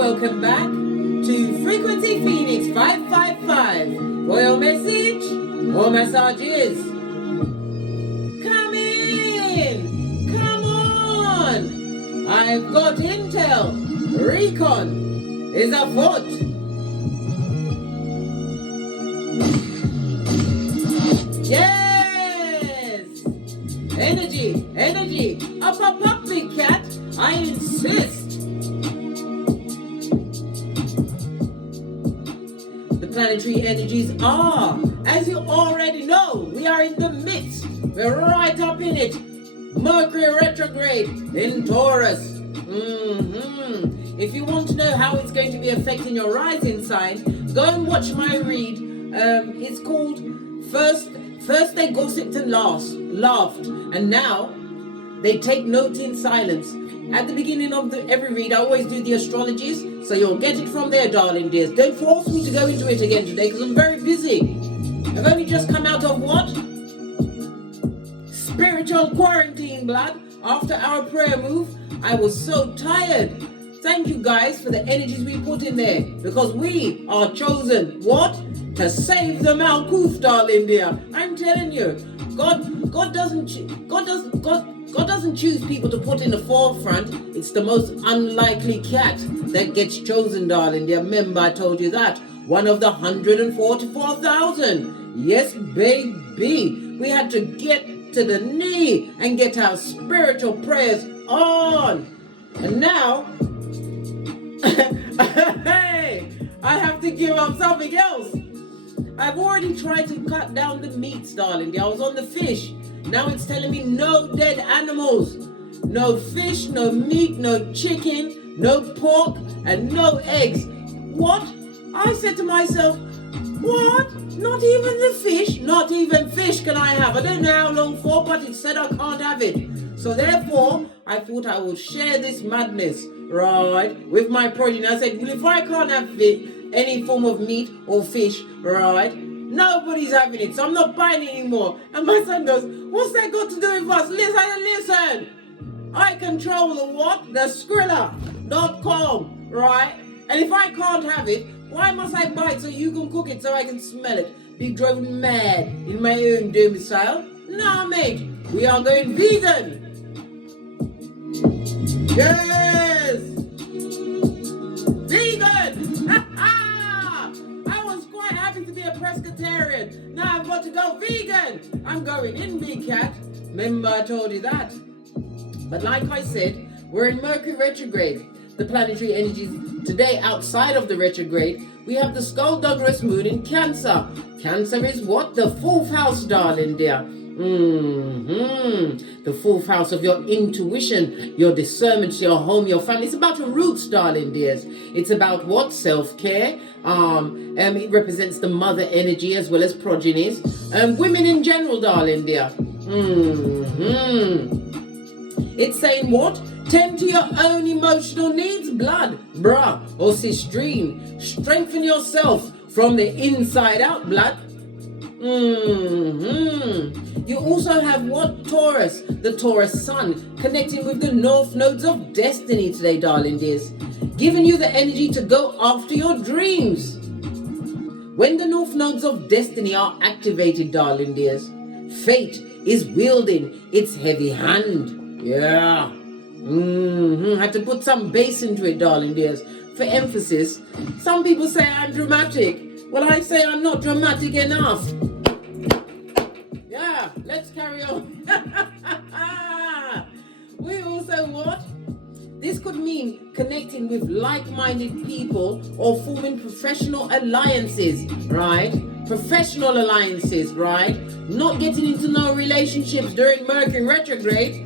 welcome back to Frequency Phoenix 555 for your message or messages. Come in, come on. I've got intel. Recon is afoot. Yes! Energy, up, big cat, I insist. The planetary energies are, as you already know, we are in the midst, we're right up in it. Mercury retrograde in Taurus. If you want to know how it's going to be affecting your rising sign, go and watch my read. It's called First They Gossiped and Laughed, and now they take note in silence. At the beginning of every read, I always do the astrologies, so you'll get it from there, darling dears. Don't force me to go into it again today, because I'm very busy. I've only just come out of what? Spiritual quarantine, blood. After our prayer move, I was so tired. Thank you guys for the energies we put in there, because we are chosen, what? To save the Malkuth, darling dear. I'm telling you, God doesn't choose people to put in the forefront. It's the most unlikely cat that gets chosen, darling dear. Remember, I told you that. One of the 144,000. Yes, baby. We had to get to the knee and get our spiritual prayers on. And now, hey, I have to give up something else. I've already tried to cut down the meats, darling. I was on the fish. Now it's telling me no dead animals. No fish, no meat, no chicken, no pork, and no eggs. What? I said to myself, what? Not even the fish? Not even fish can I have. I don't know how long for, but it said I can't have it. So therefore, I thought I would share this madness, right, with my progeny. I said, well, if I can't have any form of meat or fish, right, nobody's having it, so I'm not buying it anymore. And my son goes, what's that got to do with us? Listen, I control the what? The Skrilla.com, right? And if I can't have it, why must I buy it so you can cook it so I can smell it? Be driven mad in my own domicile? Nah, mate, we are going vegan. Yes! Vegan! I was quite happy to be a pescatarian. Now I've got to go vegan. I'm going in, big cat. Remember I told you that. But like I said, we're in Mercury retrograde. The planetary energies today outside of the retrograde, we have the Skullduggerous moon in Cancer. Cancer is what? The 4th house, darling dear. The 4th house of your intuition, your discernment, your home, your family. It's about your roots, darling dears. It's about what? Self-care. It represents the mother energy as well as progenies. Women in general, darling dear. It's saying what? Tend to your own emotional needs, blood, bruh, or sistrine. Strengthen yourself from the inside out, blood. You also have what? Taurus, the Taurus sun, connecting with the north nodes of destiny today, darling dears, giving you the energy to go after your dreams. When the north nodes of destiny are activated, darling dears, fate is wielding its heavy hand. Yeah. Had to put some bass into it, darling dears, for emphasis. Some people say I'm dramatic. Well, I say I'm not dramatic enough. Yeah, let's carry on. We also what? This could mean connecting with like-minded people or forming professional alliances, right? Professional alliances, right? Not getting into no relationships during Mercury retrograde.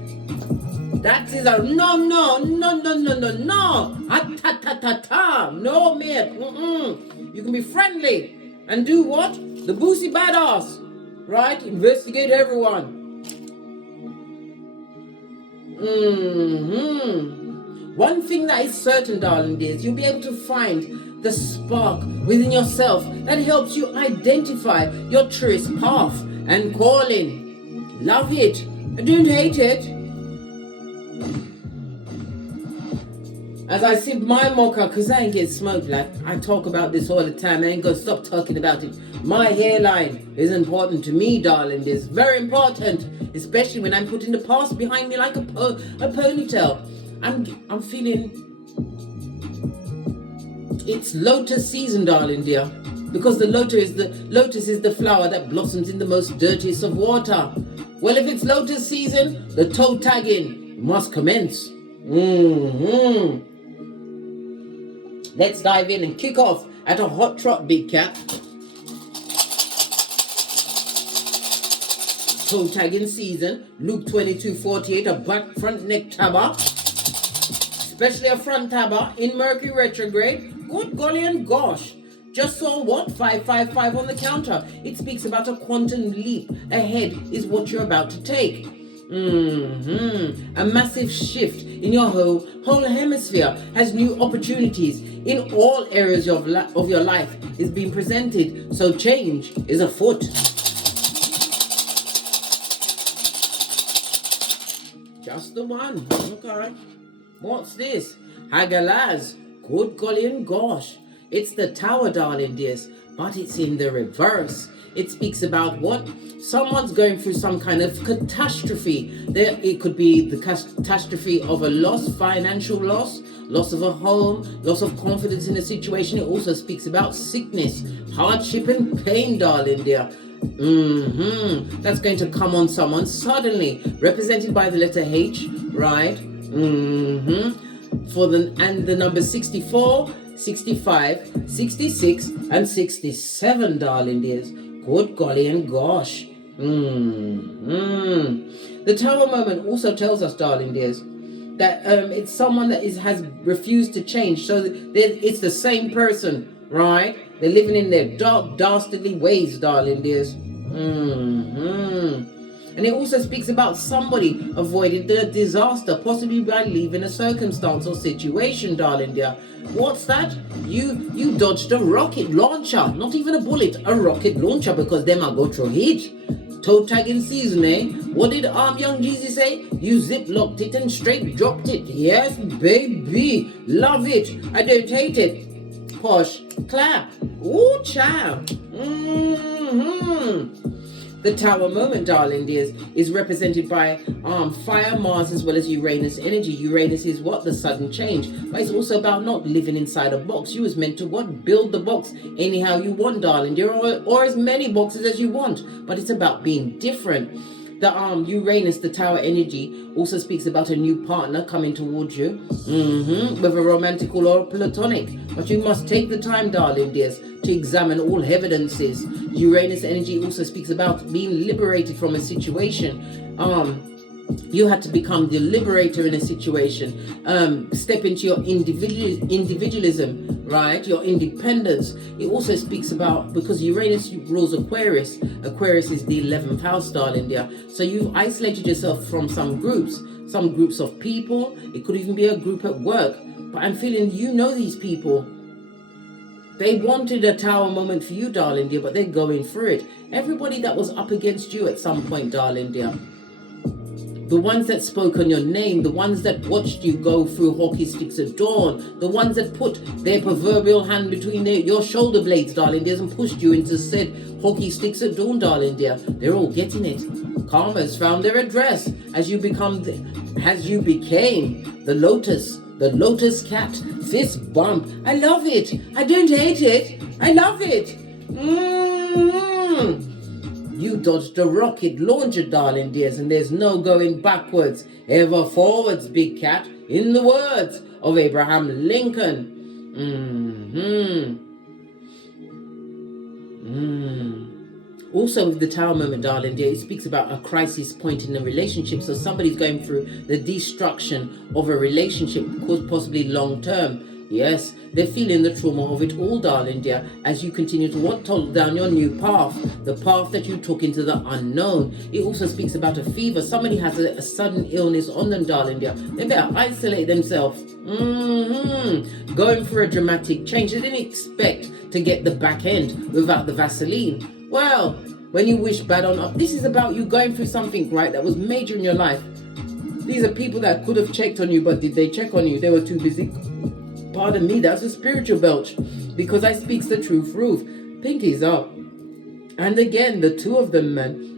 That is a no. No, mate. You can be friendly and do what? The boosie badass, right? Investigate everyone. One thing that is certain, darling dears, you'll be able to find the spark within yourself that helps you identify your truest path and calling. Love it. Don't hate it. As I sip my mocha, because I ain't get smoked, like I talk about this all the time. I ain't gonna stop talking about it. My hairline is important to me, darling. It's very important, especially when I'm putting the past behind me like a ponytail. I'm feeling it's lotus season, darling dear, because the lotus is the flower that blossoms in the most dirtiest of water. Well, if it's lotus season, the toe tagging must commence. Let's dive in and kick off at a hot trot, big cat. Toe tagging season, Luke 22:48, a back front neck tabber, especially a front tabber in Mercury retrograde. Good golly and gosh. Just saw what? 555 on the counter. It speaks about a quantum leap ahead is what you're about to take. A massive shift in your whole hemisphere has new opportunities in all areas of your life is being presented. So change is afoot. Just the one. Okay. What's this? Hagalaz. Good golly and gosh. It's the Tower, darling dears, but it's in the reverse. It speaks about what? Someone's going through some kind of catastrophe. It could be the catastrophe of a loss, financial loss, loss of a home, loss of confidence in a situation. It also speaks about sickness, hardship and pain, darling dear. That's going to come on someone suddenly, represented by the letter H, right? And the number 64, 65, 66, and 67, darling dears. Good golly and gosh. The Tower moment also tells us, darling dears, that it's someone that has refused to change. So it's the same person, right? They're living in their dark, dastardly ways, darling dears. And it also speaks about somebody avoiding the disaster, possibly by leaving a circumstance or situation, darling dear. What's that? You dodged a rocket launcher, not even a bullet, a rocket launcher, because them I go through heat. Toe tagging season, eh? What did Young Jeezy say? You zip locked it and straight dropped it. Yes, baby. Love it. I don't hate it. Posh. Clap. Ooh, child. The Tower moment, darling dears, is represented by fire, Mars, as well as Uranus energy. Uranus is what? The sudden change. But it's also about not living inside a box. You was meant to what? Build the box anyhow you want, darling dear, or as many boxes as you want. But it's about being different. The Uranus, the Tower energy, also speaks about a new partner coming towards you, whether romantic or platonic. But you must take the time, darling dears, to examine all evidences. Uranus energy also speaks about being liberated from a situation. You had to become the liberator in a situation. Step into your individualism, right? Your independence. It also speaks about, because Uranus rules Aquarius. Aquarius is the 11th house, darling dear. So you've isolated yourself from some groups of people. It could even be a group at work. But I'm feeling you know these people. They wanted a Tower moment for you, darling dear, but they're going through it. Everybody that was up against you at some point, darling dear. The ones that spoke on your name, the ones that watched you go through hockey sticks at dawn, the ones that put their proverbial hand between your shoulder blades, darling dears, and pushed you into said hockey sticks at dawn, darling dear. They're all getting it. Karma's found their address as you became the Lotus cat, fist bump. I love it. I don't hate it. I love it. You dodged a rocket launcher, darling dears, and there's no going backwards, ever forwards, big cat, in the words of Abraham Lincoln. Also with the Tower moment, darling dear, it speaks about a crisis point in a relationship. So somebody's going through the destruction of a relationship, possibly long term. Yes, they're feeling the trauma of it all, darling dear, as you continue to toddle down your new path, the path that you took into the unknown. It also speaks about a fever. Somebody has a sudden illness on them, darling dear. They better isolate themselves. Going through a dramatic change. They didn't expect to get the back end without the Vaseline. Well, when you wish bad on up, this is about you going through something, right, that was major in your life. These are people that could have checked on you, but did they check on you? They were too busy Pardon me, that's a spiritual belch. Because I speaks the truth roof. Pinkies up. And again, the two of them, man.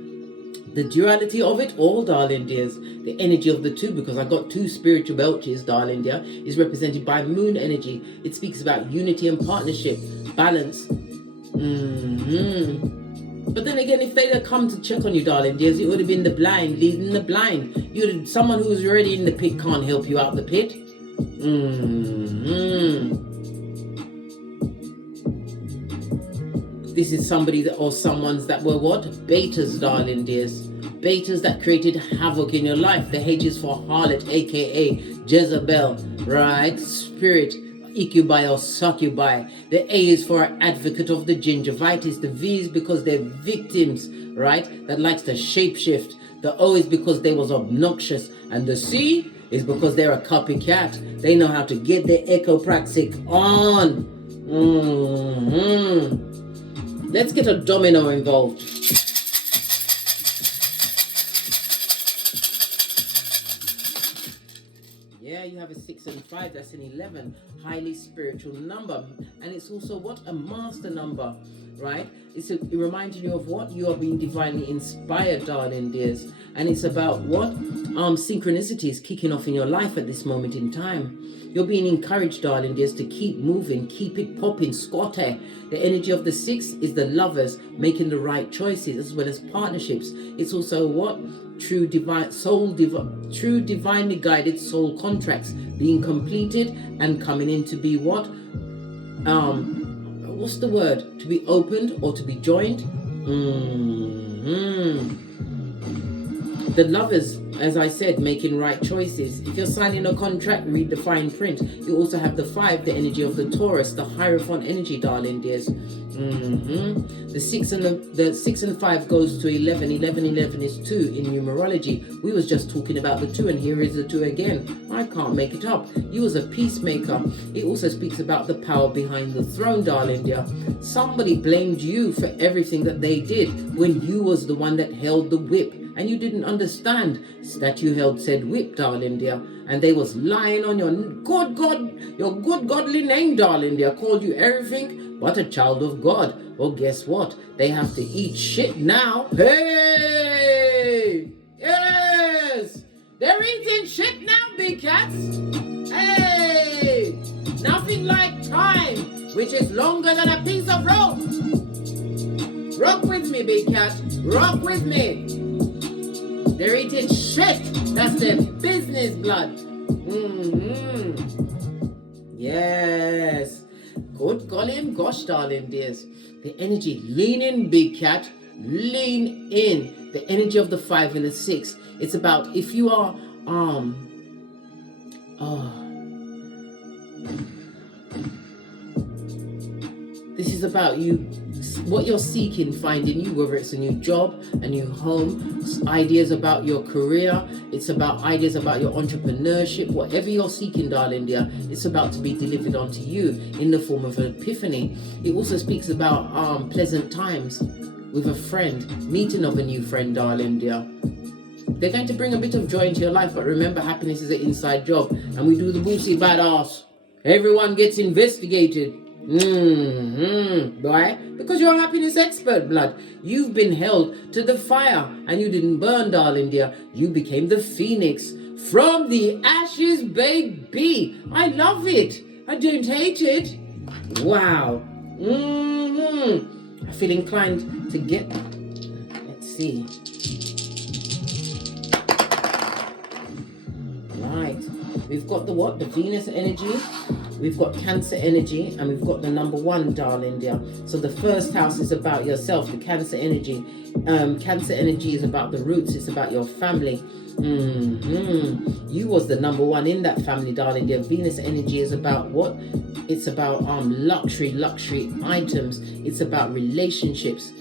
The duality of it all, darling dears. The energy of the two, because I got two spiritual belches, darling dear, is represented by moon energy. It speaks about unity and partnership, balance. But then again, if they'd have come to check on you, darling dears, it would have been the blind leading the blind. Someone who's already in the pit can't help you out the pit. This is somebody that, or someone's that were what? Betas, darling dears. Betas that created havoc in your life. The H is for harlot, aka Jezebel, right? Spirit, Icubi or Succubi. The A is for advocate of the gingivitis. The V is because they're victims, right? That likes to shapeshift. The O is because they was obnoxious. And the C is because they're a copycat. They know how to get their echopraxic on. Let's get a domino involved. Yeah, you have a 6 and 5, that's an 11. Highly spiritual number. And it's also what? A master number, right? It reminds you of what? You are being divinely inspired, darling dears. And it's about what? Synchronicities kicking off in your life at this moment in time. You're being encouraged, darling dears, to keep moving, keep it popping, squatte. The energy of the 6 is the lovers making the right choices as well as partnerships. It's also what? True divinely guided soul contracts being completed and coming in to be what? What's the word? To be opened or to be joined? The lovers, as I said, making right choices. If you're signing a contract, read the fine print. You also have the 5, the energy of the Taurus, the Hierophant energy, darling dears. The 6 and 5 goes to 11. 11 is 2 in numerology. We was just talking about the 2, and here is the 2 again. I can't make it up. You was a peacemaker. It also speaks about the power behind the throne, darling dear. Somebody blamed you for everything that they did when you was the one that held the whip. And you didn't understand that you held said whip, darling dear. And they was lying on your good godly name, darling dear. Called you everything but a child of God. Well, guess what? They have to eat shit now. Hey! Yes! They're eating shit now, big cats. Hey! Nothing like time, which is longer than a piece of rope. Rock with me, big cat. Rock with me. They're eating shit. That's their business, blood. Yes. Good golly gosh, darling dears. The energy. Lean in, big cat. Lean in. The energy of the 5 and the 6. It's about if you are this is about you, what you're seeking, finding you, whether it's a new job, a new home, ideas about your career, it's about ideas about your entrepreneurship, whatever you're seeking, darling dear, it's about to be delivered onto you in the form of an epiphany. It also speaks about pleasant times with a friend, meeting of a new friend, darling dear. They're going to bring a bit of joy into your life, but remember, happiness is an inside job, and we do the boosy badass. Everyone gets investigated. Why? Because you're a happiness expert, blood. You've been held to the fire and you didn't burn, darling dear. You became the phoenix from the ashes, baby. I love it. I don't hate it. Wow. I feel inclined to get, let's see. Right. We've got the what? The Venus energy. We've got Cancer energy, and we've got the number 1, darling dear. So the first house is about yourself, the Cancer energy. Cancer energy is about the roots. It's about your family. You was the number 1 in that family, darling dear. Venus energy is about what? It's about luxury items. It's about relationships.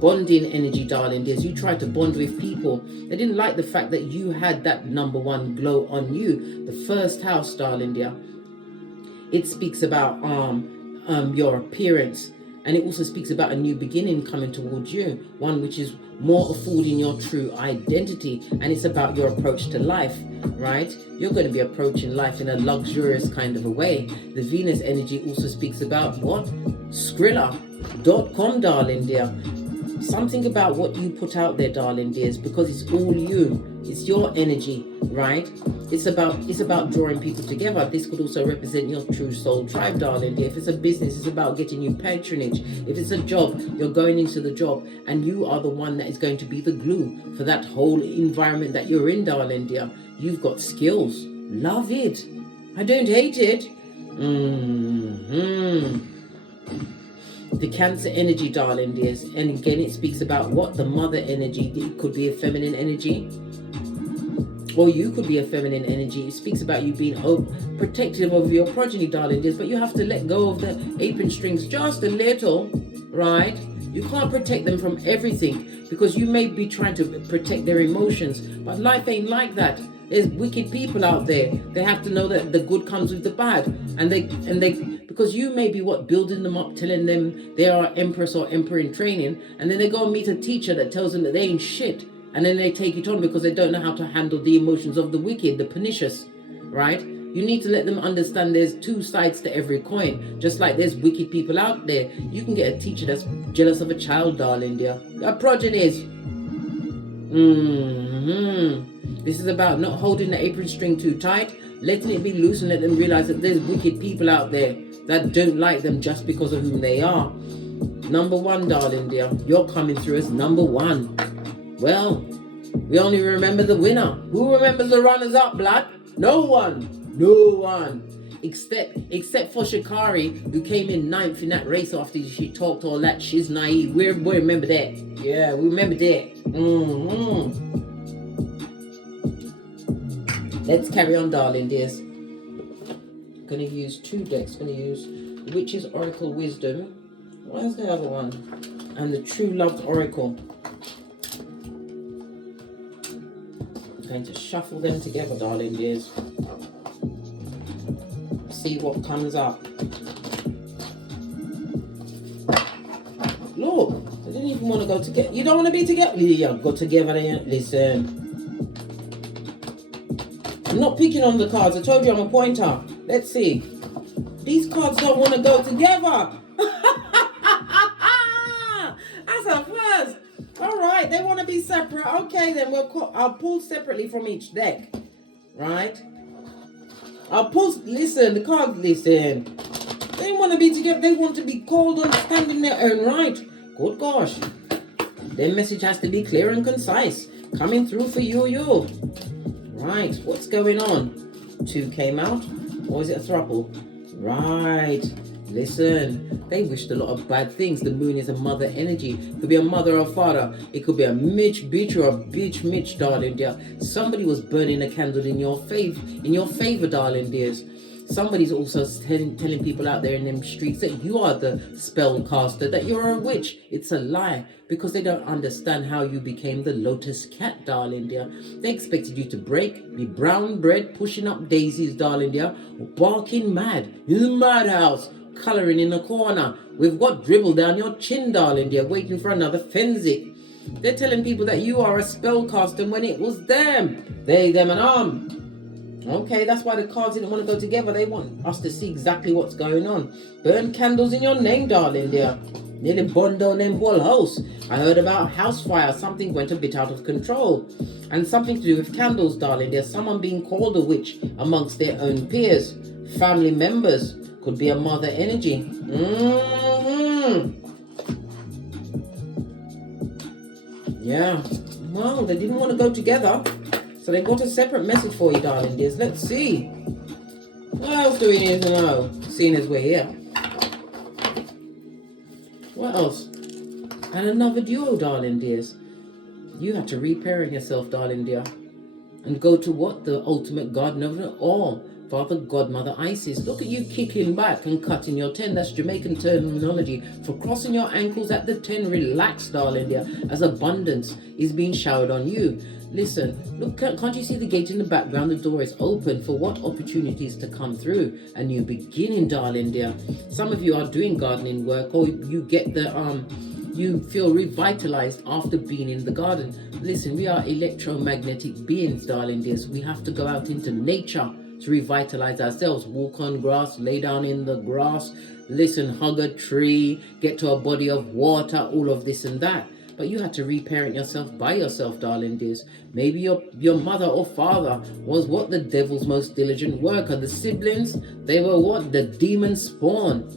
Bonding energy, darling dears. You tried to bond with people. They didn't like the fact that you had that number 1 glow on you. The first house, darling dear. It speaks about your appearance. And it also speaks about a new beginning coming towards you, one which is more affording your true identity, and it's about your approach to life, right? You're going to be approaching life in a luxurious kind of a way. The Venus energy also speaks about what? Skrilla.com, darling dear. Something about what you put out there, darling dears, because it's all you. It's your energy, right? It's about drawing people together. This could also represent your true soul tribe, darling dear. If it's a business, it's about getting you patronage. If it's a job, you're going into the job and you are the one that is going to be the glue for that whole environment that you're in, darling dear. You've got skills. Love it. I don't hate it. The Cancer energy, darling dears, and again it speaks about what? The mother energy. It could be a feminine energy, or you could be a feminine energy. It speaks about you being protective of your progeny, darling dears, but you have to let go of the apron strings just a little, right? You can't protect them from everything, because you may be trying to protect their emotions, but life ain't like that. There's wicked people out there. They have to know that the good comes with the bad, and they because you may be building them up, telling them they are empress or emperor in training, and then they go and meet a teacher that tells them that they ain't shit, and then they take it on because they don't know how to handle the emotions of the wicked, the pernicious, right? You need to let them understand there's two sides to every coin. Just like there's wicked people out there, you can get a teacher that's jealous of a child, darling dear. Your progenies. This is about not holding the apron string too tight, letting it be loose, and let them realize that there's wicked people out there that don't like them just because of who they are. Number one, darling dear, you're coming through as number one. Well, we only remember the winner. Who remembers the runners up, blood? No one. No one. Except for Shikari, who came in 9th in that race after she talked all that. She's naive. We remember that. Yeah, we remember that. Let's carry on, darling dears. I'm going to use two decks. I'm going to use Witch's Oracle Wisdom. Where's the other one? And the True Love Oracle. I'm going to shuffle them together, darling dears. See what comes up. Look, I didn't even want to go together. You don't want to be together? Yeah, go together then. Listen. I'm not picking on the cards. I told you I'm a pointer. Let's see. These cards don't want to go together. That's a first. All right, they want to be separate. Okay, then I'll pull separately from each deck. Right? I'll pull. Listen, the cards. Listen. They want to be together. They want to be called on, stand in their own right. Good gosh. Their message has to be clear and concise. Coming through for you. Right, what's going on? 2 came out, or is it a throuple? Right, listen, they wished a lot of bad things. The moon is a mother energy. It could be a mother or father. It could be a Mitch bitch or a bitch Mitch, darling dear. Somebody was burning a candle in your favor, darling dears. Somebody's also telling people out there in them streets that you are the spell caster, that you're a witch. It's a lie, because they don't understand how you became the Lotus cat, darling dear. They expected you to be brown bread, pushing up daisies, darling dear, or barking mad in the madhouse, colouring in the corner with what dribble down your chin, darling dear, waiting for another fenzik. They're telling people that you are a spellcaster when it was them. They, them, and Okay, that's why the cards didn't want to go together. They want us to see exactly what's going on. Burn candles in your name, darling dear. Nearly burned down them whole house. I heard about house fire. Something went a bit out of control. And something to do with candles, darling. There's someone being called a witch amongst their own peers. Family members. Could be a mother energy. Yeah. Well, they didn't want to go together. So they got a separate message for you, darling dears. Let's see. What else do we need to know, seeing as we're here? What else? And another duo, darling dears. You have to reparent yourself, darling dear. And go to what? The ultimate garden of it all. Father God, Mother Isis, look at you kicking back and cutting your 10. That's Jamaican terminology for crossing your ankles at the 10. Relax, darling dear, as abundance is being showered on you. Listen, look, can't you see the gate in the background? The door is open for what opportunities to come through. A new beginning, darling dear. Some of you are doing gardening work, or you get the you feel revitalized after being in the garden. Listen, we are electromagnetic beings, darling dears. We have to go out into nature to revitalize ourselves. Walk on grass, lay down in the grass, listen, hug a tree, get to a body of water, all of this and that. But you had to reparent yourself by yourself, darling dears. Maybe your mother or father was what? The devil's most diligent worker. The siblings, they were what? The demon spawn.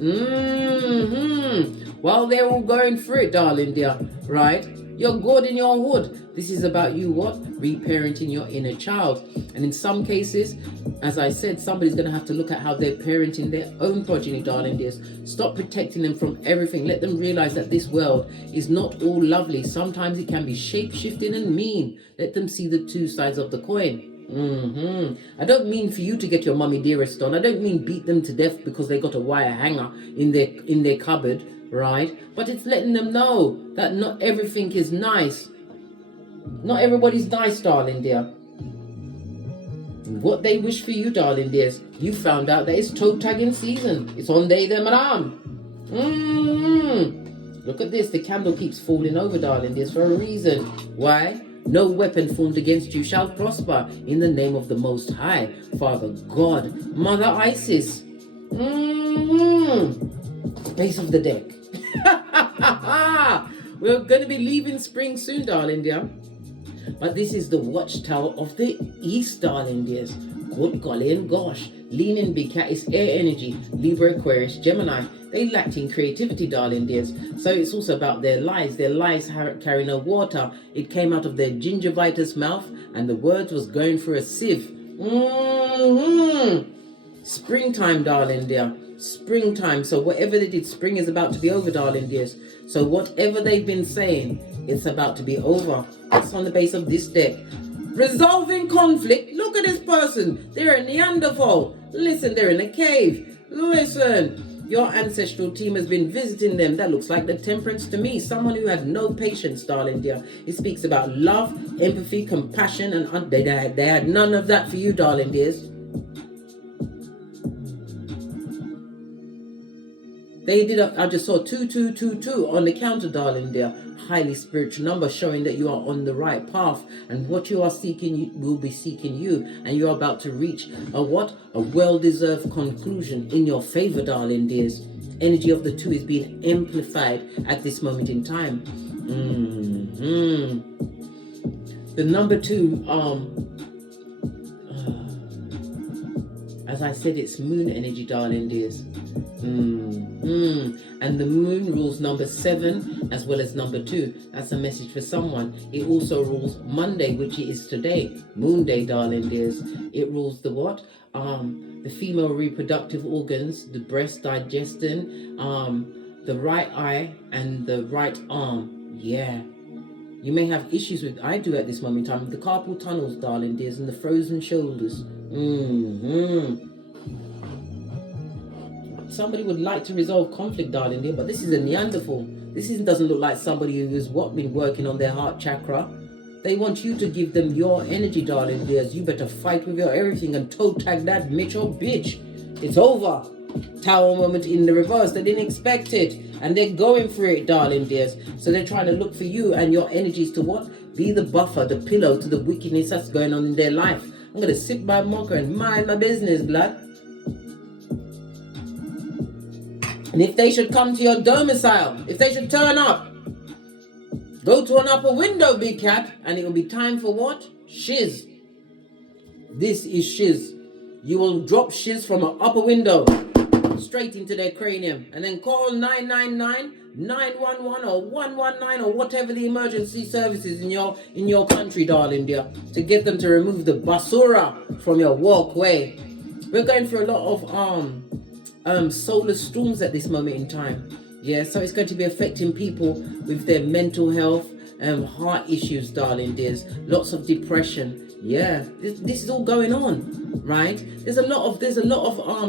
Well, they're all going through it, darling dear, right? You're good in your hood. This is about you, what? Reparenting your inner child. And in some cases, as I said, somebody's going to have to look at how they're parenting their own progeny, darling dears. Stop protecting them from everything. Let them realize that this world is not all lovely. Sometimes it can be shape-shifting and mean. Let them see the two sides of the coin. I don't mean for you to get your mummy dearest on. I don't mean beat them to death because they got a wire hanger in their cupboard, right? But it's letting them know that not everything is nice. Not everybody's nice, darling dear. What they wish for you, darling dears, you found out that it's toe tagging season. It's on day them alarm. Look at this. The candle keeps falling over, darling dears, for a reason. Why? No weapon formed against you shall prosper in the name of the Most High, Father God, Mother Isis. Base of the deck. We're going to be leaving spring soon, darling dear. But this is the watchtower of the East, darling dears. Good golly and gosh. Leaning big cat is air energy. Libra, Aquarius, Gemini. They lacked in creativity, darling dears. So it's also about their lies. Their lies carry no water. It came out of their gingivitis mouth and the words was going through a sieve. Springtime, darling dear. Springtime. So whatever they did, spring is about to be over, darling dears. So whatever they've been saying, it's about to be over. That's on the base of this deck. Resolving conflict. Look at this person. They're a Neanderthal. Listen, they're in a cave. Listen, your ancestral team has been visiting them. That looks like the Temperance to me. Someone who had no patience, darling dear. It speaks about love, empathy, compassion, and they had none of that for you, darling dears. They did. I just saw 2222 on the counter, darling dear. Highly spiritual number, showing that you are on the right path, and what you are seeking will be seeking you, and you are about to reach a what? A well-deserved conclusion in your favor, darling dears. Energy of the two is being amplified at this moment in time. The number 2, as I said, it's moon energy, darling dears. And the moon rules number 7 as well as number 2. That's a message for someone. It also rules Monday, which it is today, Moon Day, darling dears. It rules the what? The female reproductive organs, the breast, digestion, the right eye and the right arm. Yeah. You may have issues with, I do at this moment in time, the carpal tunnels, darling dears, and the frozen shoulders. Somebody would like to resolve conflict, darling dear, but this is a Neanderthal. This doesn't look like somebody who has been working on their heart chakra. They want you to give them your energy, darling dears. You better fight with your everything and toe tag that Mitch or bitch. It's over. Tower moment in the reverse. They didn't expect it, and they're going for it, darling dears. So they're trying to look for you and your energies to what? Be the buffer, the pillow to the wickedness that's going on in their life. I'm going to sit by Mocha and mind my business, blood. And if they should come to your domicile, if they should turn up, go to an upper window, big cat, and it will be time for what? Shiz. This is shiz. You will drop shiz from an upper window straight into their cranium, and then call 999, 911 or 119 or whatever the emergency services in your country, darling dear, to get them to remove the basura from your walkway. We're going through a lot of solar storms at this moment in time. Yeah, so it's going to be affecting people with their mental health and heart issues, darling dears. Lots of depression. Yeah, this is all going on. right? There's a lot of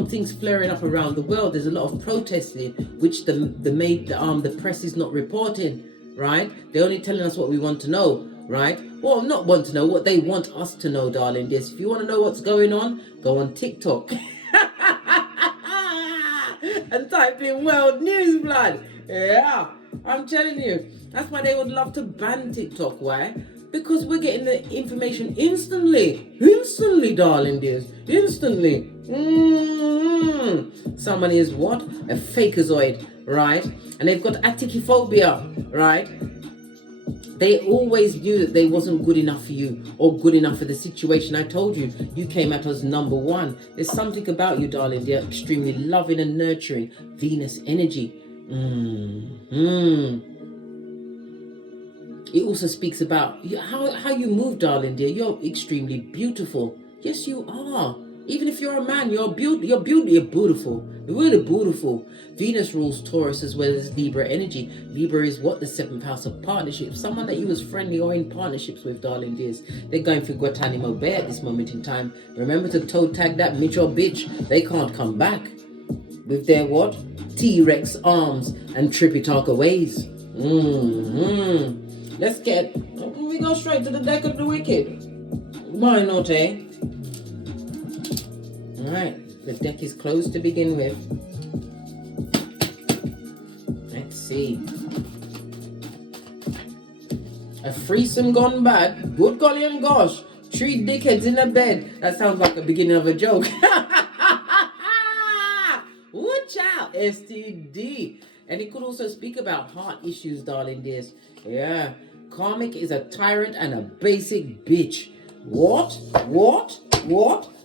things flaring up around the world. There's a lot of protesting, which the press is not reporting, right? They're only telling us what we want to know, right? Well, not want to know, what they want us to know, darling. Yes, if you want to know what's going on, go on TikTok and type in world news, blood. Yeah, I'm telling you, that's why they would love to ban TikTok. Why? Because we're getting the information instantly, darling dears, instantly. Someone is what? A fakeazoid, right? And they've got aticophobia, right? They always knew that they wasn't good enough for you or good enough for the situation. I told you, you came out as number one. There's something about you, darling. They're extremely loving and nurturing. Venus energy. It also speaks about how you move, darling dear. You're extremely beautiful. Yes, you are. Even if you're a man, you're beautiful. You're beautiful. You're really beautiful. Venus rules Taurus as well as Libra energy. Libra is what? The 7th house of partnerships. Someone that you was friendly or in partnerships with, darling dears. They're going for Guantanamo Bay at this moment in time. Remember to toe tag that bitch or bitch. They can't come back with their what? T-Rex arms and trippy talker ways. Let's we go straight to the deck of the wicked. Why not, eh? Alright, the deck is closed to begin with. Let's see. A threesome gone bad. Good golly and gosh. 3 dickheads in a bed. That sounds like the beginning of a joke. Watch out, STD. And it could also speak about heart issues, darling dears. Yeah. Karmic is a tyrant and a basic bitch. What?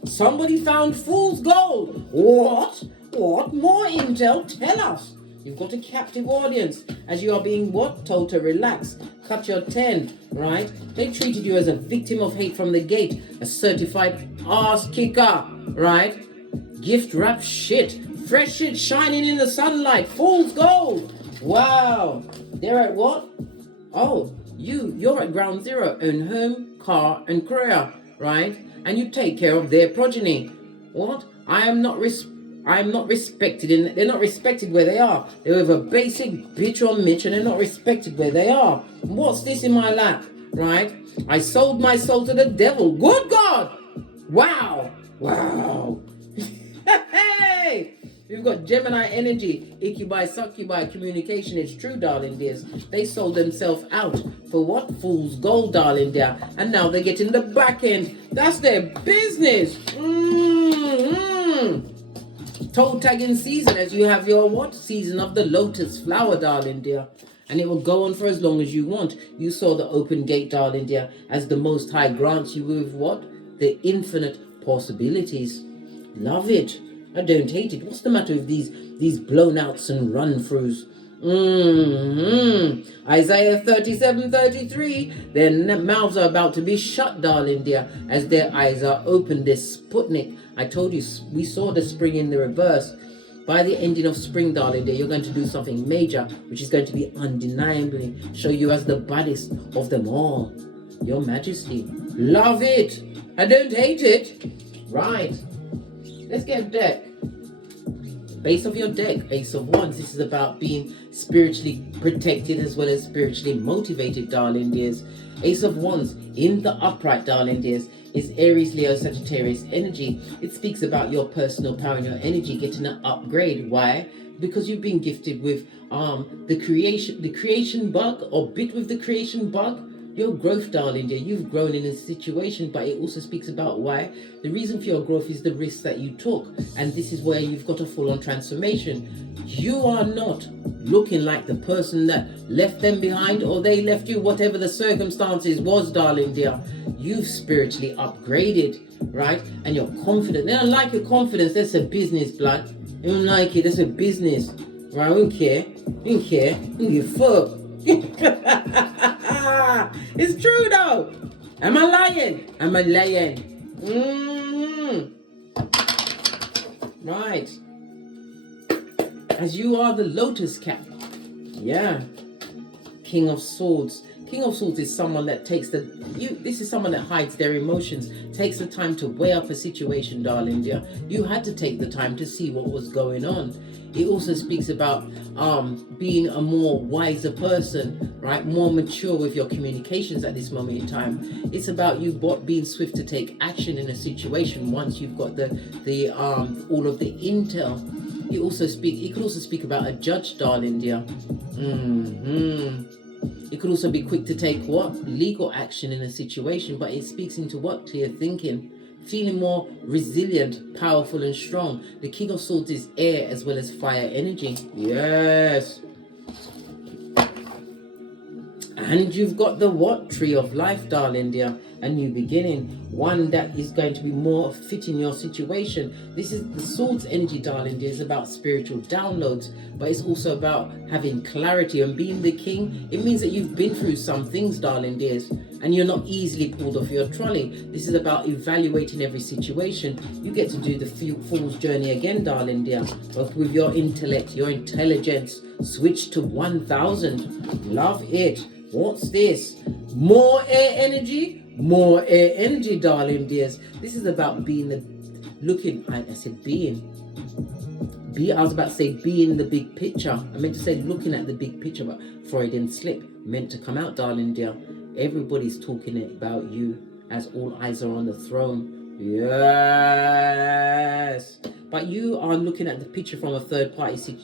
Somebody found fool's gold. What? More intel? Tell us. You've got a captive audience as you are being what? Told to relax. Cut your 10, right? They treated you as a victim of hate from the gate. A certified ass kicker, right? Gift wrap shit. Fresh shit shining in the sunlight. Fool's gold. Wow. They're at what? Oh, you're at ground zero. Own home, car, and career, right? And you take care of their progeny. What? I am not respected they're not respected where they are. They're with a basic bitch or mitch and they're not respected where they are. What's this in my lap? Right? I sold my soul to the devil. Good God! Wow! Hey! We've got Gemini energy, incubi, succubi, communication. It's true, darling dears. They sold themselves out for what? Fool's gold, darling dear. And now they're getting the back end. That's their business. Toe tagging season as you have your what? Season of the lotus flower, darling dear. And it will go on for as long as you want. You saw the open gate, darling dear, as the Most High grants you with what? The infinite possibilities. Love it. I don't hate it. What's the matter with these blown outs and run-throughs? Isaiah 37:33. Their mouths are about to be shut, darling dear, as their eyes are open. This Sputnik. I told you, we saw the spring in the reverse. By the ending of spring, darling dear, you're going to do something major, which is going to be undeniably show you as the baddest of them all. Your Majesty. Love it. I don't hate it. Right. Let's get a deck. Base of your deck, Ace of Wands. This is about being spiritually protected as well as spiritually motivated, darling dears. Ace of Wands in the upright, darling dears, is Aries, Leo, Sagittarius energy. It speaks about your personal power and your energy getting an upgrade. Why? Because you've been gifted with the creation bug, or bit with the creation bug. Your growth, darling dear, you've grown in a situation, but it also speaks about why. The reason for your growth is the risks that you took. And this is where you've got a full-on transformation. You are not looking like the person that left them behind, or they left you, whatever the circumstances was, darling dear. You've spiritually upgraded, right? And you're confident. They don't like your confidence. That's a business, blood. They don't like it. That's a business. Right? I don't care. I don't care. I don't give a fuck. It's true though. Am I lying? I'm a lion. Right. As you are the lotus cap. Yeah. King of Swords. King of Swords is someone that takes this is someone that hides their emotions, takes the time to weigh up a situation, darling dear. You had to take the time to see what was going on. It also speaks about being a more wiser person, right? More mature with your communications at this moment in time. It's about you being swift to take action in a situation once you've got all of the intel. It could also speak about a judge, darling dear. It could also be quick to take legal action in a situation, but it speaks into clear thinking. Feeling more resilient, powerful and strong. The King of Swords is air as well as fire energy. Yes. And you've got the Tree of Life, darling dear. A new beginning. One that is going to be more fitting your situation. This is the Swords energy, darling dear. It's about spiritual downloads, but it's also about having clarity and being the king. It means that you've been through some things, darling dears, and you're not easily pulled off your trolley. This is about evaluating every situation. You get to do the Fool's journey again, darling dear, but with your intellect, your intelligence. Switch to 1000. Love it. What's this? More air energy? More air energy, darling dears. This is about being I was about to say being the big picture. I meant to say looking at the big picture, but Freudian slip meant to come out, darling dear. Everybody's talking about you as all eyes are on the throne. Yes. But you are looking at the picture from a third party.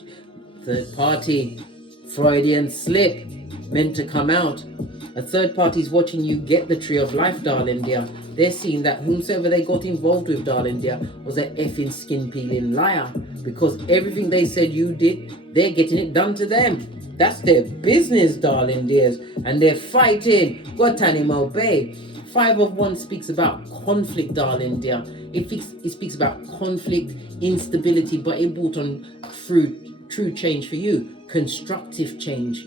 Freudian slip meant to come out. A third party is watching you get the Tree of Life, darling dear. They're seeing that whomsoever they got involved with, darling dear, was an effing skin peeling liar, because everything they said you did, they're getting it done to them. That's their business, darling dears, and they're fighting. Guantanamo Bay. 5 of Wands speaks about conflict, darling dear. It speaks about conflict, instability, but it brought on true change for you. Constructive change.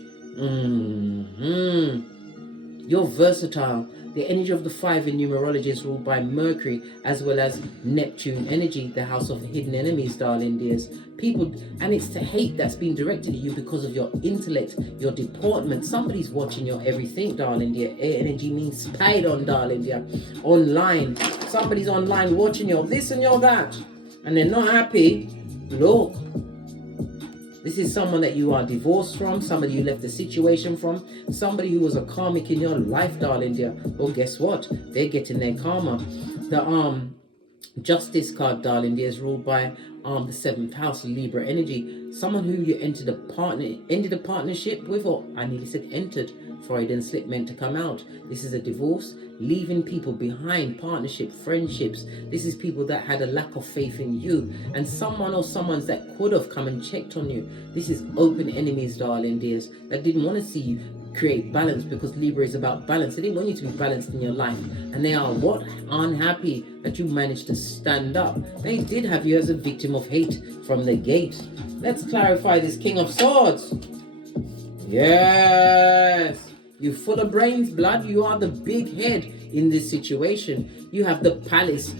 You're versatile. The energy of the 5 in numerology is ruled by Mercury as well as Neptune energy, the house of hidden enemies, darling dears. And it's the hate that's been directed at you because of your intellect, your deportment. Somebody's watching your everything, darling dear. Air energy means spied on, darling dear. Online. Somebody's online watching your this and your that, and they're not happy. Look. This is someone that you are divorced from, somebody you left the situation from, somebody who was a karmic in your life, darling dear. Well, guess what? They're getting their karma. The Justice card, darling dear, is ruled by the 7th house, Libra energy. Someone who you ended a partnership with, or I nearly said entered. Freudian slip meant to come out. This is a divorce, leaving people behind, partnership, friendships. This is people that had a lack of faith in you, and someone's that could have come and checked on you. This is open enemies, darling dears, that didn't want to see you create balance, because Libra is about balance. They didn't want you to be balanced in your life, and they are unhappy that you managed to stand up. They did have you as a victim of hate from the gate. Let's clarify this King of Swords. Yes. You full of brains, blood. You are the big head in this situation. You have the palace,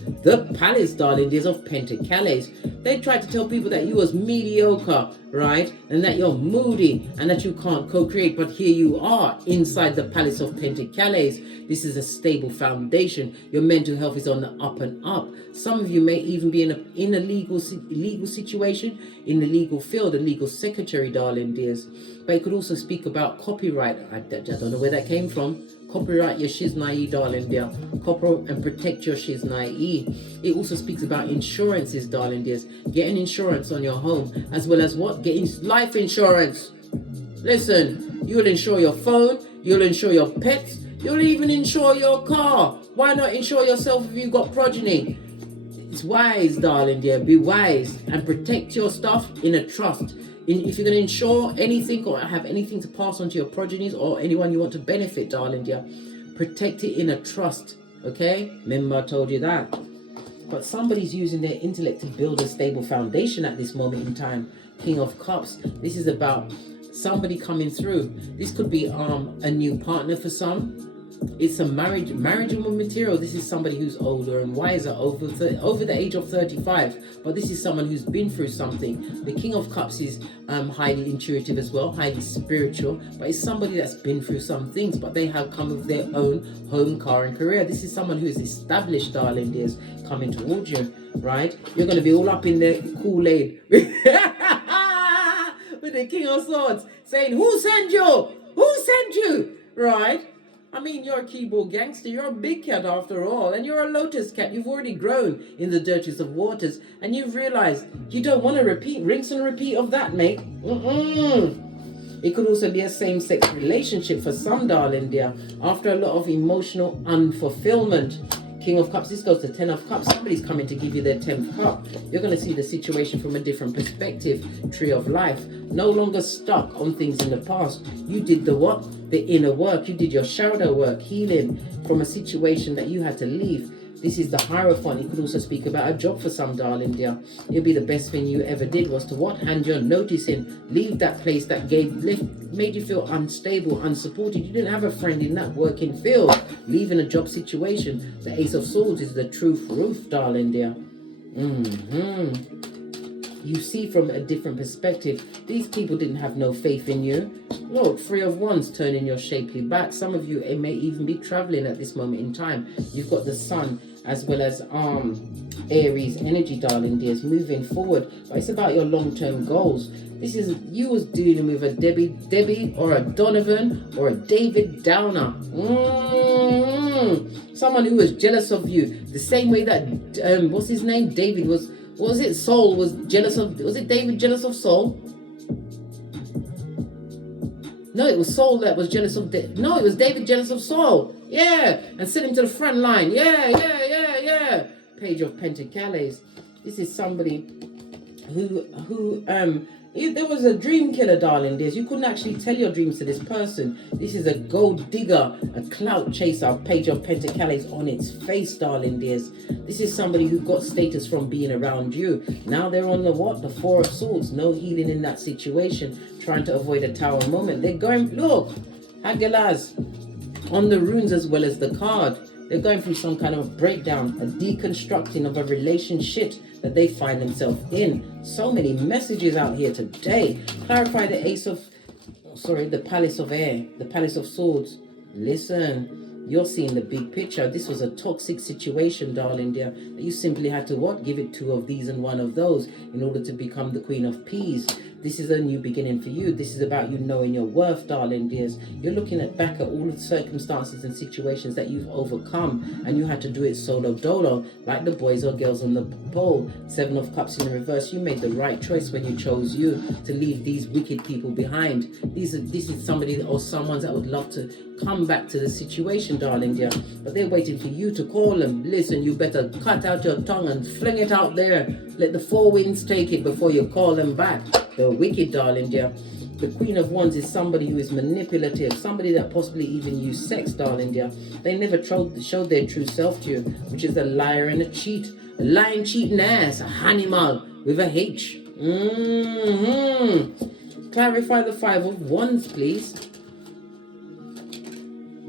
darling dears, of Pentacles. They tried to tell people that you was mediocre, right? And that you're moody and that you can't co-create. But here you are inside the palace of Pentacles. This is a stable foundation. Your mental health is on the up and up. Some of you may even be in a legal situation, in the legal field, a legal secretary, darling dears. But it could also speak about copyright. I don't know where that came from. Copyright your shiznai, darling dear. And protect your shiznai. It also speaks about insurances, darling dears. Getting insurance on your home, as well as what? Getting life insurance. Listen, you'll insure your phone, you'll insure your pets, you'll even insure your car. Why not insure yourself if you've got progeny? It's wise, darling dear. Be wise and protect your stuff in a trust. If you're going to insure anything or have anything to pass on to your progenies or anyone you want to benefit, darling dear, protect it in a trust. Okay? Remember I told you that. But somebody's using their intellect to build a stable foundation at this moment in time. King of Cups. This is about somebody coming through. This could be a new partner for some. It's a marriageable material. This is somebody who's older and wiser, over the age of 35. But this is someone who's been through something. The King of Cups is highly intuitive as well, highly spiritual. But it's somebody that's been through some things, but they have come with their own home, car, and career. This is someone who is established, darling dears, coming towards you, right? You're going to be all up in the Kool-Aid with the King of Swords, saying, "Who sent you? Who sent you?" Right? I mean, you're a keyboard gangster. You're a big cat after all. And you're a lotus cat. You've already grown in the dirtiest of waters. And you've realized you don't want to rinse and repeat of that, mate. It could also be a same-sex relationship for some, darling dear. After a lot of emotional unfulfillment. King of Cups, this goes to 10 of Cups. Somebody's coming to give you their 10th cup. You're going to see the situation from a different perspective. Tree of Life. No longer stuck on things in the past. You did the what? The inner work. You did your shadow work, healing from a situation that you had to leave. This is the Hierophant. You could also speak about a job for some, darling dear. It'll be the best thing you ever did was to what? Hand your notice in. Leave that place that made you feel unstable, unsupported. You didn't have a friend in that working field. Leaving a job situation. The Ace of Swords is the truth roof, darling dear. You see from a different perspective. These people didn't have no faith in you. Look, 3 of Wands turning your shapely back. Some of you, it may even be traveling at this moment in time. You've got the Sun as well as Aries energy, darling dears, moving forward. But it's about your long-term goals. This is, you was dealing with a Debbie or a Donovan or a David Downer. Someone who was jealous of you. The same way that, what's his name? David was, what was it? Saul was jealous of, was it David jealous of Saul? No, it was Saul that was jealous of, no, it was David jealous of Saul. Yeah, and sent him to the front line. Yeah. Page of Pentacles. This is somebody who there was a dream killer, darling dears. You couldn't actually tell your dreams to this person. This is a gold digger, a clout chaser, Page of Pentacles on its face, darling dears. This is somebody who got status from being around you. Now they're on the what? The 4 of Swords. No healing in that situation. Trying to avoid a Tower moment. They're going, look, Aguilas, on the runes as well as the card. They're going through some kind of a breakdown, a deconstructing of a relationship that they find themselves in. So many messages out here today. Clarify the the Palace of Air, the Palace of Swords. Listen, you're seeing the big picture. This was a toxic situation, darling dear. You simply had to what? Give it 2 of these and 1 of those in order to become the Queen of Peas. This is a new beginning for you. This is about you knowing your worth, darling dears. You're looking back at all the circumstances and situations that you've overcome, and you had to do it solo dolo, like the boys or girls on the pole. 7 of Cups in the reverse. You made the right choice when you chose you to leave these wicked people behind. This is somebody or someone that would love to come back to the situation, darling dear, but they're waiting for you to call them. Listen, you better cut out your tongue and fling it out there. Let the 4 winds take it before you call them back. They're wicked, darling dear. The Queen of Wands is somebody who is manipulative, somebody that possibly even used sex, darling dear. They never showed their true self to you, which is a liar and a cheat. A lying, cheating ass, a animal with a H. Clarify the 5 of Wands, please.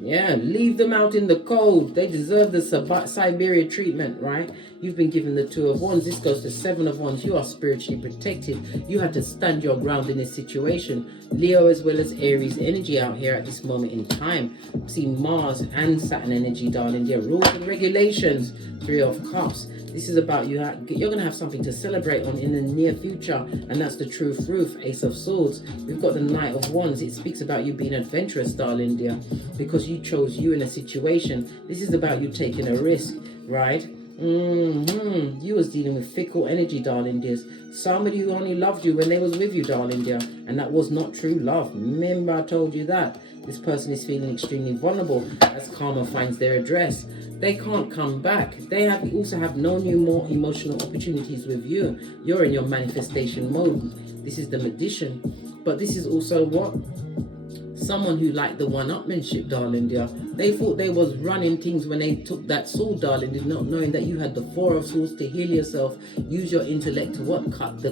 Yeah, leave them out in the cold. They deserve the Siberia treatment, right? You've been given the 2 of Wands. This goes to 7 of Wands. You are spiritually protected. You had to stand your ground in this situation. Leo as well as Aries energy out here at this moment in time. See Mars and Saturn energy, darling. Yeah, rules and regulations. 3 of Cups. This is about you're going to have something to celebrate on in the near future, and that's the truth roof, Ace of Swords. We've got the Knight of Wands. It speaks about you being adventurous, darling dear, because you chose you in a situation. This is about you taking a risk, right? You was dealing with fickle energy, darling dears. Somebody who only loved you when they was with you, darling dear, and that was not true love. Remember, I told you that. This person is feeling extremely vulnerable as karma finds their address. They can't come back. They also have no more emotional opportunities with you. You're in your manifestation mode. This is the Magician. But this is also what? Someone who liked the one-upmanship, darling dear. They thought they was running things when they took that sword, darling, did not knowing that you had the 4 of Swords to heal yourself. Use your intellect to what? Cut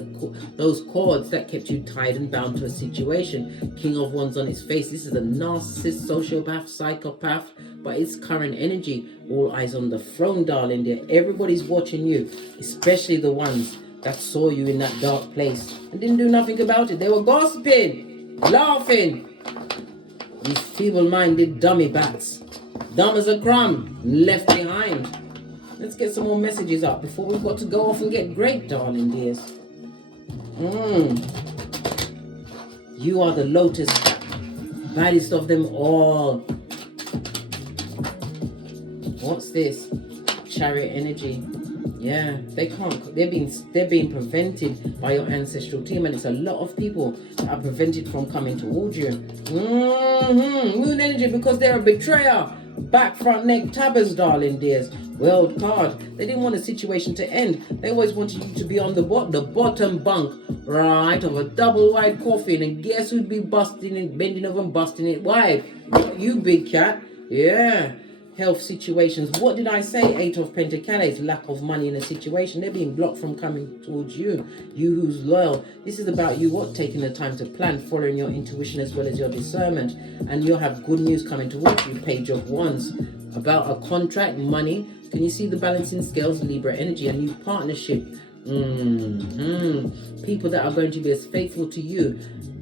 those cords that kept you tied and bound to a situation. King of Wands on his face. This is a narcissist, sociopath, psychopath, but it's current energy. All eyes on the throne, darling dear. Everybody's watching you, especially the ones that saw you in that dark place and didn't do nothing about it. They were gossiping, laughing. These feeble-minded dummy bats, dumb as a crumb, left behind. Let's get some more messages up before we've got to go off and get great, darling dears. You are the Lotus, baddest of them all. What's this? Chariot energy. Yeah, they can't. They're being prevented by your ancestral team, and it's a lot of people that are prevented from coming towards you. Moon energy, because they're a betrayer. Back, front, neck, tabbers, darling dears. World card. They didn't want a situation to end. They always wanted you to be on the bottom bunk, right, of a double wide coffin, and guess who'd be busting it, bending over and busting it wide? Not you, big cat. Yeah. Health situations. What did I say? 8 of Pentacles. Lack of money in a situation. They're being blocked from coming towards you. You who's loyal. This is about you, what? Taking the time to plan, following your intuition as well as your discernment. And you'll have good news coming towards you. Page of Wands. About a contract, money. Can you see the balancing scales? Libra energy. A new partnership. People that are going to be as faithful to you,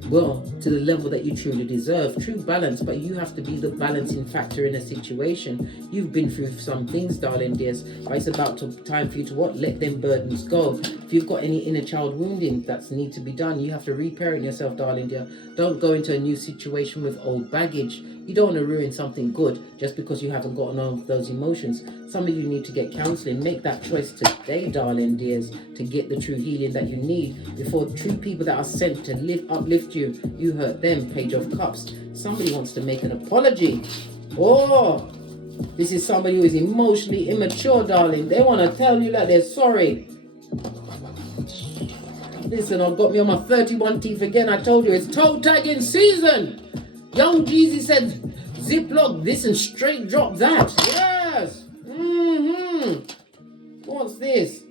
well, to the level that you truly deserve. True balance, but you have to be the balancing factor in a situation. You've been through some things, darling dears, but it's about time for you to what? Let them burdens go. If you've got any inner child wounding that's need to be done, you have to reparent yourself, darling dear. Don't go into a new situation with old baggage. You don't want to ruin something good just because you haven't gotten on with those emotions. Some of you need to get counseling. Make that choice today, darling dears, to get the true healing that you need before true people that are sent to uplift you, you hurt them. Page of Cups. Somebody wants to make an apology. Oh, this is somebody who is emotionally immature, darling. They want to tell you that they're sorry. Listen, I've got me on my 31 teeth again. I told you it's toe tagging season. Young Jeezy said, Ziploc this and straight drop that. Yes. What's this?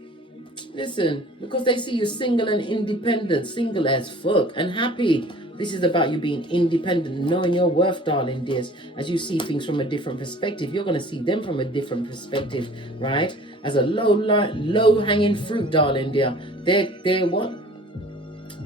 Listen, because they see you single and independent, single as fuck and happy. This is about you being independent, knowing your worth, darling dears. As you see things from a different perspective, you're going to see them from a different perspective, right? As a low-hanging fruit, darling dear. They're what?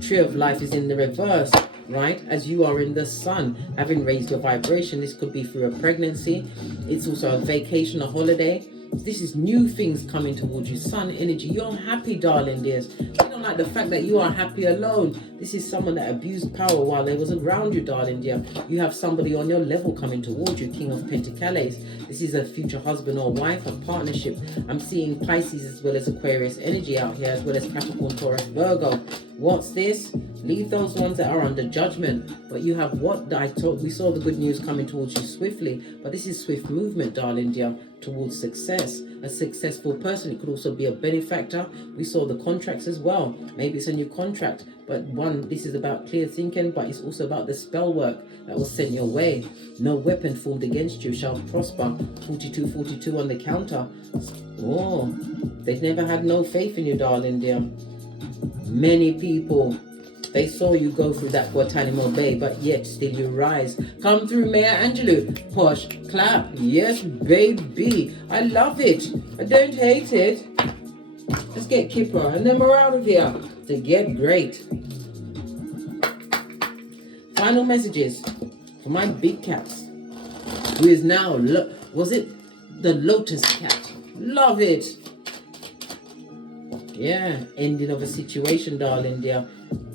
Tree of life is in the reverse. Right, as you are in the sun, having raised your vibration. This could be through a pregnancy. It's also a vacation, a holiday. This is new things coming towards you. Sun energy. You're happy, darling dears. They don't like the fact that you are happy alone. This is someone that abused power while they was around you, darling dear. You have somebody on your level coming towards you. King of Pentacles. This is a future husband or wife, a partnership. I'm seeing Pisces as well as Aquarius energy out here, as well as Capricorn, Taurus, Virgo. What's this? Leave those ones that are under judgment. But you have what I told. We saw the good news coming towards you swiftly. But this is swift movement, darling dear, towards success. A successful person. It could also be a benefactor. We saw the contracts as well. Maybe it's a new contract. But this is about clear thinking, but it's also about the spell work that was sent your way. No weapon formed against you shall prosper. 42-42 on the counter. Oh, they've never had no faith in you, darling dear. Many people, they saw you go through that Guantanamo Bay, but yet still you rise. Come through, Mayor Angelou. Push, clap. Yes, baby. I love it. I don't hate it. Let's get Kipper, and then we're out of here to get great. Final messages for my big cats, who is now, was it the Lotus cat? Love it. Yeah, ending of a situation, darling dear.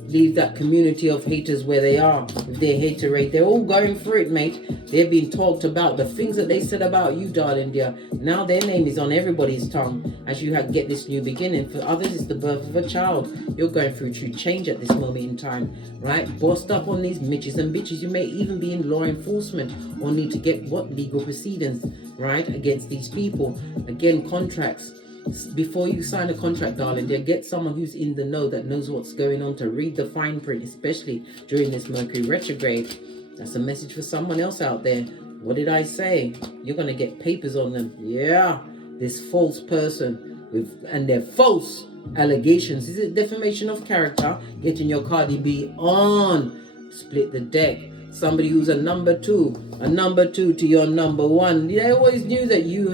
Leave that community of haters where they are with their haterade. They're all going through it, mate. They've been talked about. The things that they said about you, darling dear. Now their name is on everybody's tongue as you get this new beginning. For others, it's the birth of a child. You're going through true change at this moment in time, right? Bossed up on these midges and bitches. You may even be in law enforcement or need to get legal proceedings, right, against these people. Again, contracts. Before you sign a contract, darling dear, get someone who's in the know, that knows what's going on, to read the fine print, especially during this Mercury retrograde. That's a message for someone else out there. What did I say? You're going to get papers on them. Yeah, this false person and their false allegations. Is it defamation of character? Getting your Cardi B on. Split the deck. Somebody who's a number two to your number one. They always knew that you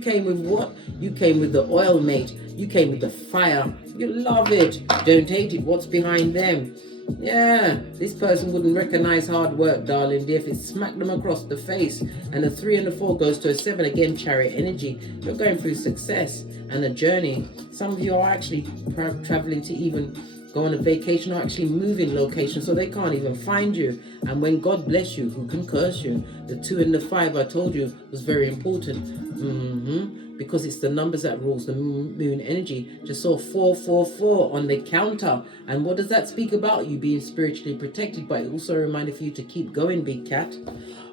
came with what? You came with the oil, mate. You came with the fire. You love it. Don't hate it. What's behind them? Yeah, this person wouldn't recognize hard work, darling dear, if it smacked them across the face. And the 3 and the 4 goes to a 7 again, chariot energy. You're going through success and a journey. Some of you are actually traveling to even go on a vacation or actually moving location, so they can't even find you. And when God bless you, who can curse you? The 2 and the 5 I told you was very important. Because it's the numbers that rules the moon energy. Just saw 444 on the counter. And what does that speak about? You being spiritually protected, but it also a reminder for you to keep going, big cat.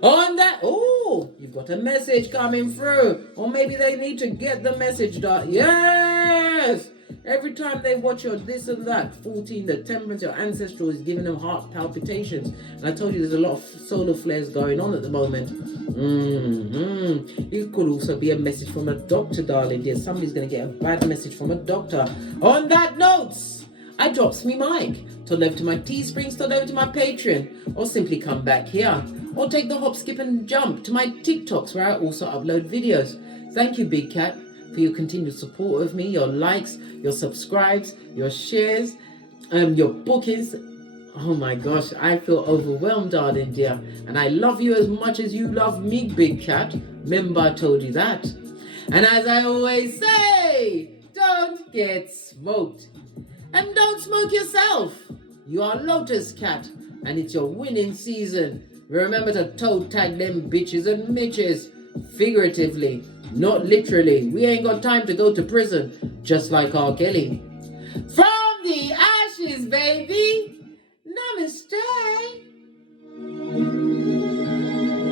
On that, oh, you've got a message coming through. Or maybe they need to get the message. Yes! Every time they watch your this and that, 14, the temperance, your ancestral is giving them heart palpitations. And I told you there's a lot of solar flares going on at the moment. It could also be a message from a doctor, darling dear. Somebody's going to get a bad message from a doctor. On that note, I drops me mic. Turn over to my Teespring, turn over to my Patreon. Or simply come back here. Or take the hop, skip and jump to my TikToks where I also upload videos. Thank you, Big Cat, for your continued support of me, your likes, your subscribes, your shares, your bookings. Oh my gosh, I feel overwhelmed, darling dear. And I love you as much as you love me, Big Cat. Remember, I told you that. And as I always say, don't get smoked. And don't smoke yourself. You are Lotus Cat, and it's your winning season. Remember to toe tag them bitches and mitches. Figuratively, not literally. We ain't got time to go to prison, just like R. Kelly. From the ashes, baby. Namaste.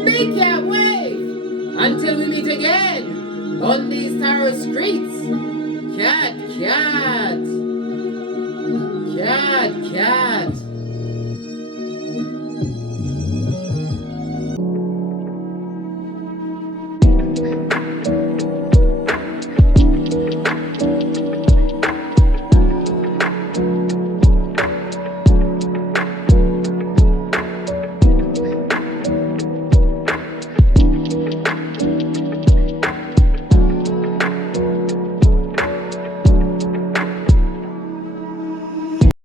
Big cat wave. Until we meet again on these tarot streets. Cat, cat. Cat, cat.